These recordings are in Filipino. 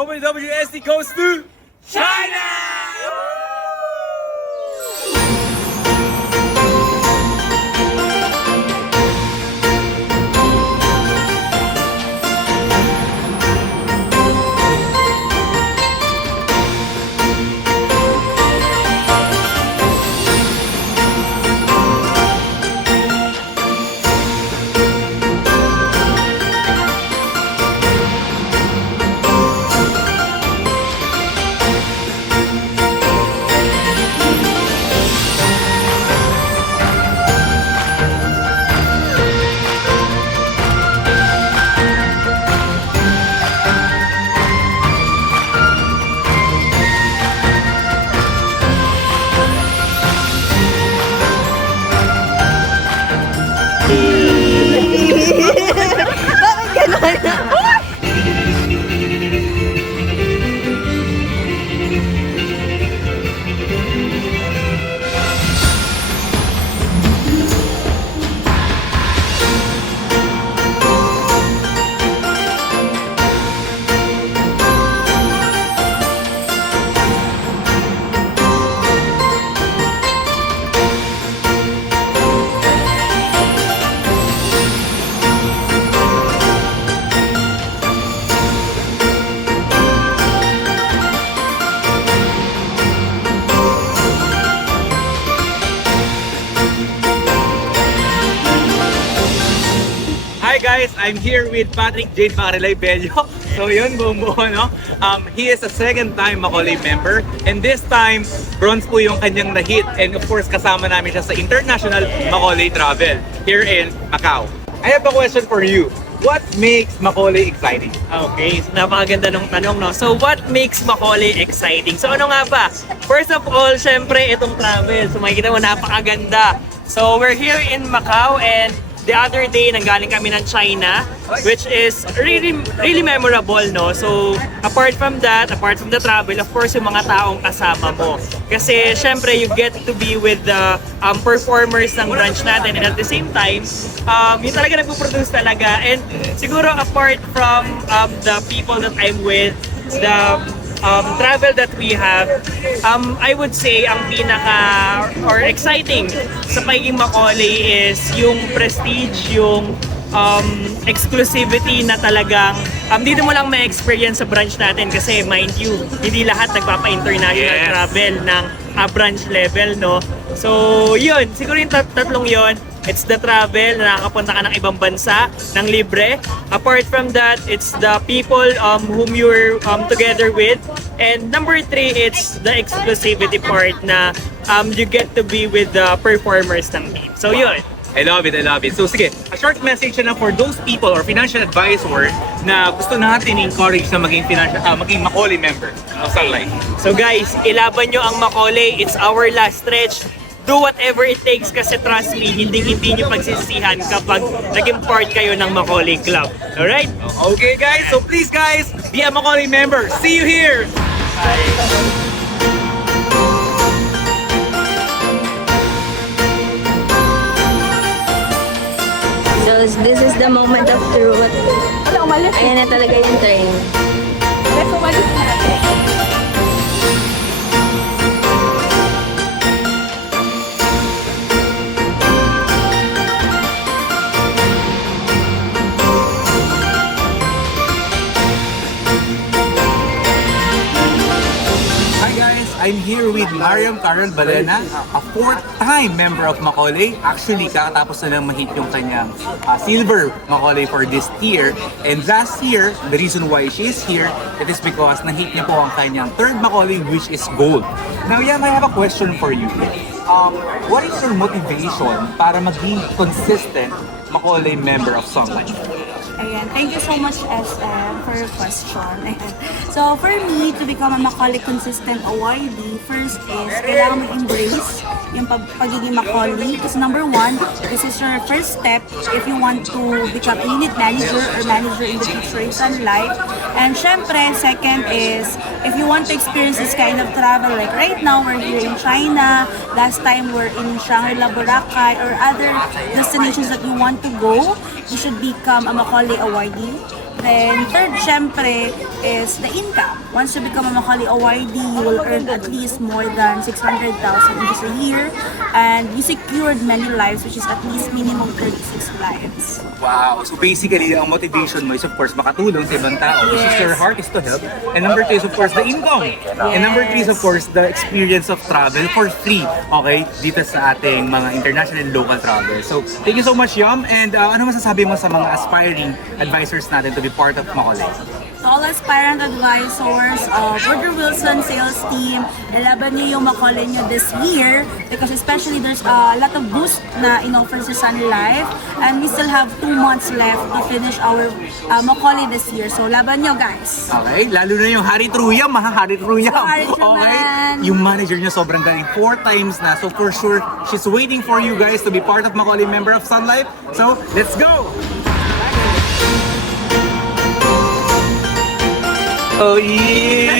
WWSD goes to China! Bakit gano'n? Hi guys, I'm here with Patrick Jane Pacarelay Bello. So yun, buong buo, no? He is a second time Macaulay member. And this time, bronze po yung kanyang na-hit. And of course, kasama namin siya sa International Macaulay Travel here in Macau. I have a question for you. What makes Macaulay exciting? Okay, so napakaganda ng tanong, no? So, what makes Macaulay exciting? So, ano nga ba? First of all, syempre, itong travel. So, makikita mo, napakaganda. So, we're here in Macau and the other day, nanggaling kami ng China, which is really memorable, no? So, apart from that, apart from the travel, of course, yung mga taong kasama mo. Kasi, syempre, you get to be with the performers ng branch natin, and at the same time, yung talaga nagpo-produce talaga. And siguro, apart from the people that I'm with, the travel that we have, I would say ang pinaka or exciting sa pagiging Macaulay is yung prestige, yung exclusivity na talagang dito mo lang ma-experience sa branch natin kasi mind you, hindi lahat nagpapa-international travel ng branch level, no? So, yun, siguro yung tatlong yun. It's the travel na nakakapunta ka ng ibang bansa ng libre. Apart from that, it's the people whom you're together with. And number 3, it's the exclusivity part na you get to be with the performers ng team. So yun. I love it, I love it. So sige, a short message na for those people or financial advisor na gusto natin encourage na maging Macaulay member of Sun Life. So guys, ilaban nyo ang Macaulay. It's our last stretch. Do whatever it takes kasi trust me, hindi nyo pagsisisihan kapag naging part kayo ng Macaulay Club. Alright? Okay guys, so please guys, be a Macaulay member. See you here! So, this is the moment of truth. Ayan na talaga yung train. Hi guys, I'm here with Mariam Carol Balena, a fourth-time member of Macaulay. Actually, kakatapos na lang mahit yung kanyang silver Macaulay for this year. And last year, the reason why she is here, it is because nahit niya po ang kanyang third Macaulay, which is gold. Now, Yam, I have a question for you. What is your motivation para maging consistent Macaulay member of Sun Life? Ayan, thank you so much, SM, for your question. Ayan. So, for me, to become a Macaulay consistent awardee, first is, kailangan mo embrace yung pagiging Macaulay. Because number 1, this is your first step if you want to become a unit manager or manager in the future in Sun Life. And syempre, second is, if you want to experience this kind of travel, like right now, we're here in China, last time we're in Shangri-La, Boracay, or other destinations that you want to go, you should become a Macaulay awardee. Then, third, syempre, is the income. Once you become a Macaulay awardee, you will earn at least more than 600,000 in just a year. And you secured many lives, which is at least minimum 36 lives. Wow. So basically, ang motivation mo is of course makatulong sa ibang tao. Which is Yes. your heart is to help. And number 2 is of course the income. And number 3 is of course the experience of travel for free. Okay? Dito sa ating mga international and local travel. So thank you so much, Yum. And ano masasabi mo sa mga aspiring advisors natin to be part of Macaulay? To all aspirant advisors of Woodrow Wilson sales team, ilaban niyo yung Macaulay niyo this year because especially there's a lot of boost na in-offer sa Sun Life and we still have 2 months left to finish our Macaulay this year. So laban niyo guys! Okay? Lalo na yung Hari Truyam, ha? Hari Truyam. So, Hari Okay? Truman. Yung manager niya sobrang galing 4 times na. So for sure, she's waiting for you guys to be part of Macaulay member of Sun Life. So, let's go! Oh yeah!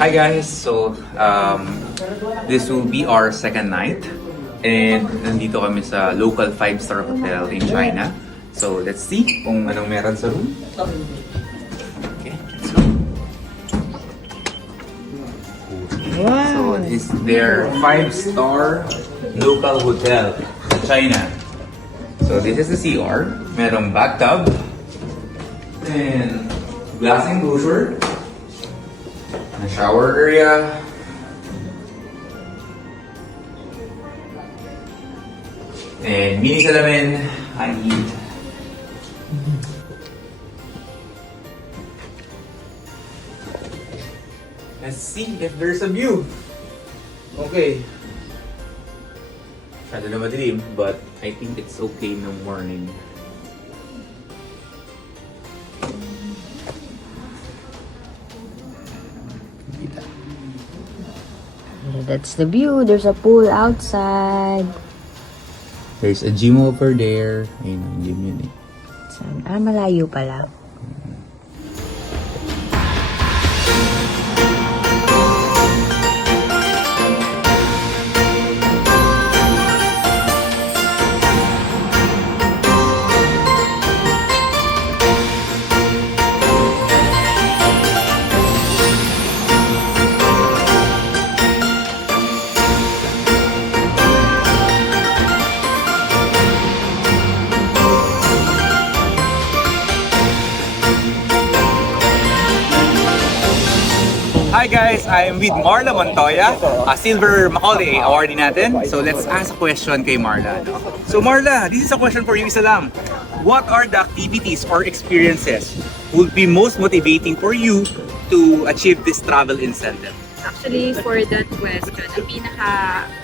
Hi guys, so this will be our second night and nandito kami sa local 5-star hotel in China. So let's see kung anong meron sa room. Okay, let's go. So this is their 5-star local hotel sa China. So this is the CR, merong bathtub and glass enclosure. A shower area. And mini salamin. I need. Let's see if there's a view. Okay. Masyado na madilim, but I think it's okay in the morning. That's the view. There's a pool outside. There's a gym over there. Ayun ang gym yun eh. Malayo pala. Hi guys, I'm with Marla Montoya, a Silver Macaulay awardee natin. So let's ask a question kay Marla. So Marla, this is a question for you, isa lang. What are the activities or experiences would be most motivating for you to achieve this travel incentive? Actually, for that question,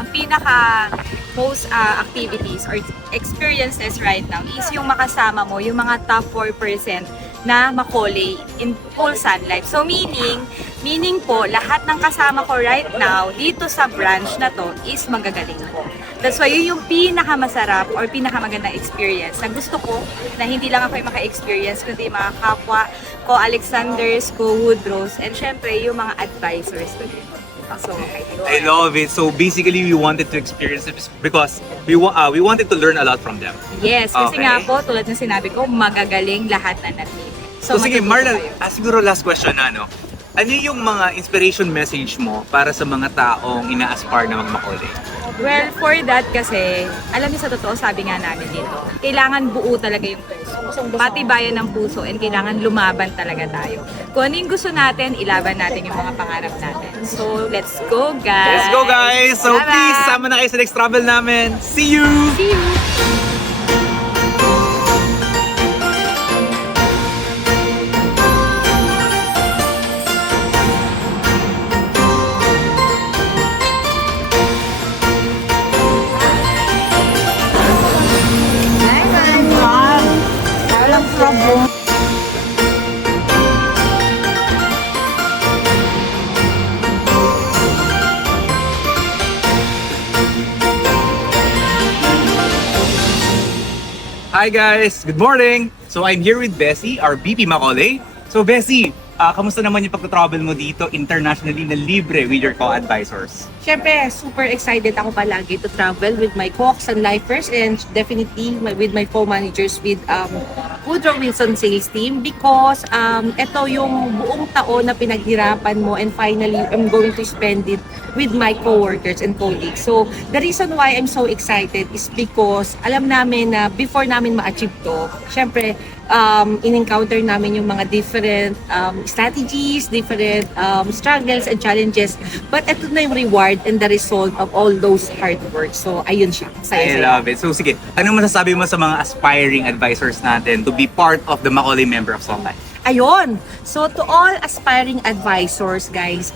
ang pinaka most activities or experiences right now is yung makasama mo, yung mga top 4% na Macaulay in full Sun Life. So meaning po, lahat ng kasama ko right now dito sa branch na to is magagaling po. That's why yun yung pinakamasarap or pinakamagandang experience na gusto ko na hindi lang ako yung maka-experience kundi mga kapwa ko, Alexanders, ko, Woodrows, and syempre yung mga advisors ko din. So, I love it. So basically, we wanted to experience it because we wanted to learn a lot from them. yes, kasi Okay. nga po, tulad ng sinabi ko, magagaling lahat na natin. So sige, matututo Marla, kayo. siguro last question na, no? Ano yung mga inspiration message mo para sa mga taong ina-aspire na mag-Macaulay? Well, for that kasi, alam niyo sa totoo, sabi nga namin dito, kailangan buo talaga yung puso. Patibayan ng puso and kailangan lumaban talaga tayo. Kung ano yung gusto natin, ilaban natin yung mga pangarap natin. So, let's go guys! Let's go guys! So Bye-bye! please, sama na kayo sa next travel namin. See you! See you! Walang problem. Hi guys, good morning! So I'm here with Bessie, our VP Macaulay. So Bessie, kamusta naman yung pagta-travel mo dito internationally na libre with your co-advisors? Siyempre, super excited ako palagi to travel with my co-ops and lifers and definitely with my co-managers with Woodrow Wilson sales team because ito yung buong taon na pinaghirapan mo and finally I'm going to spend it with my co-workers and colleagues. So, the reason why I'm so excited is because alam namin na before namin ma-achieve to, siyempre, in-encounter namin yung mga different strategies, different struggles and challenges. But ito na yung reward and the result of all those hard work. So, ayun siya. I Saya-saya. love it. So sige, anong masasabi mo sa mga aspiring advisors natin to be part of the Macaulay Member of Sun Life? Ayun. So, to all aspiring advisors, guys,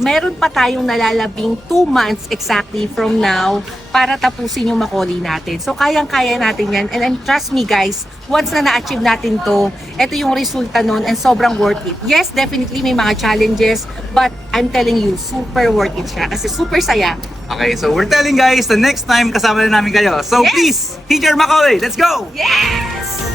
meron pa tayong nalalabing 2 months exactly from now para tapusin yung Macaulay natin. So, kayang-kaya natin yan. And trust me guys, once na na-achieve natin to, ito yung resulta nun and sobrang worth it. Yes, definitely may mga challenges, but I'm telling you, super worth it siya kasi super saya. Okay, so we're telling guys the next time kasama na namin kayo. So Yes! please, teach your Macaulay, let's go! Yes!